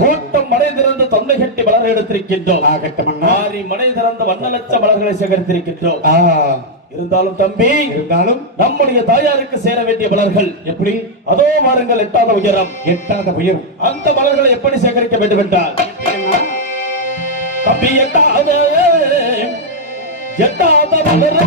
கூட்டம் மனை திறந்து தொண்டை கட்டி மலர் எடுத்திருக்கின்றோம். மனை திறந்த வண்ணலட்ச மலர்களை சேகரித்திருக்கின்றோம். இருந்தாலும் தம்பி, இருந்தாலும் நம்முடைய தாயாருக்கு சேர வேண்டிய மலர்கள் எப்படி? அதோ வாருங்கள், எட்டாத உயரம். எட்டாத உயரம். அந்த மலர்களை எப்படி சேகரிக்க வேண்டும் என்றால், தம்பி எட்டாத மலர்கள்